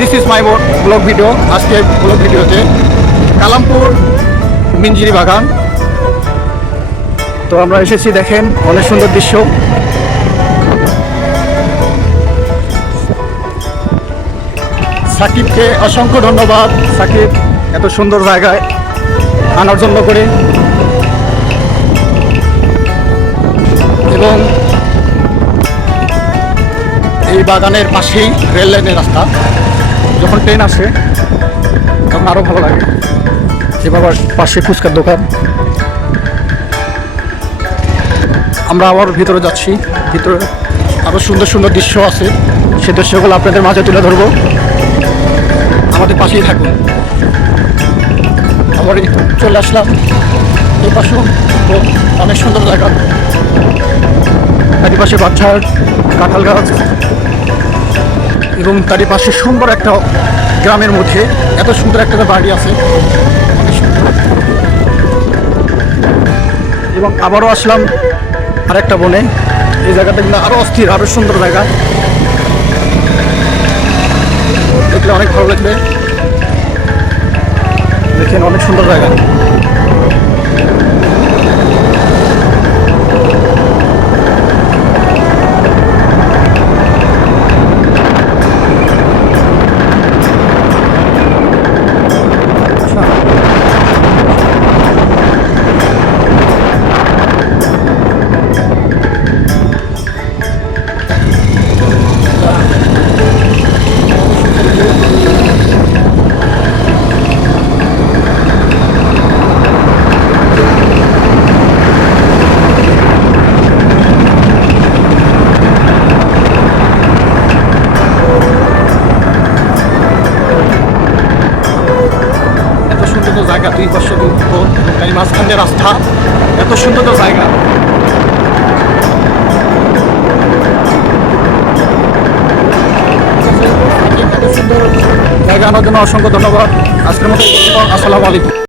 This is my blog video. আজকে blog ভিডিওতে কালামপুর মিঞ্জিরি বাগান। তো আমরা এসেছি, দেখেন অনেক সুন্দর দৃশ্য। সাকিবকে অসংখ্য ধন্যবাদ, সাকিব এত সুন্দর জায়গায় আনার জন্য করে। এবং এই বাগানের পাশেই রেল লাইনের রাস্তা, যখন ট্রেন আসে তখন আরও ভালো লাগে। এবার পাশে ফুচকার দোকান। আমরা আবার ভিতরে যাচ্ছি, ভিতরে আরও সুন্দর সুন্দর দৃশ্য আছে, সে দৃশ্যগুলো আপনাদের মাঝে তুলে ধরবো। আমাদের পাশেই থাকুন। আবার চলে আসলাম এই পাশেও অনেক সুন্দর জায়গা, তারই পাশে বাচ্চার কাঁঠাল গাছ এবং তারই পাশে সুন্দর একটা গ্রামের মধ্যে এত সুন্দর একটা বাড়ি আছে, অনেক সুন্দর। এবং আবারও আসলাম আরেকটা বনে। এই জায়গাটা কিন্তু আরও অস্থির, আরও সুন্দর জায়গা, দেখলে অনেক ভালো লাগবে। দেখেন অনেক সুন্দর জায়গা। জায়গা দুই পাশে এই মাঝখানে রাস্তা, এত সুন্দর জায়গা। এত সুন্দর জায়গা আনার জন্য অসংখ্য ধন্যবাদ। আজকের মতো আসসালামু আলাইকুম।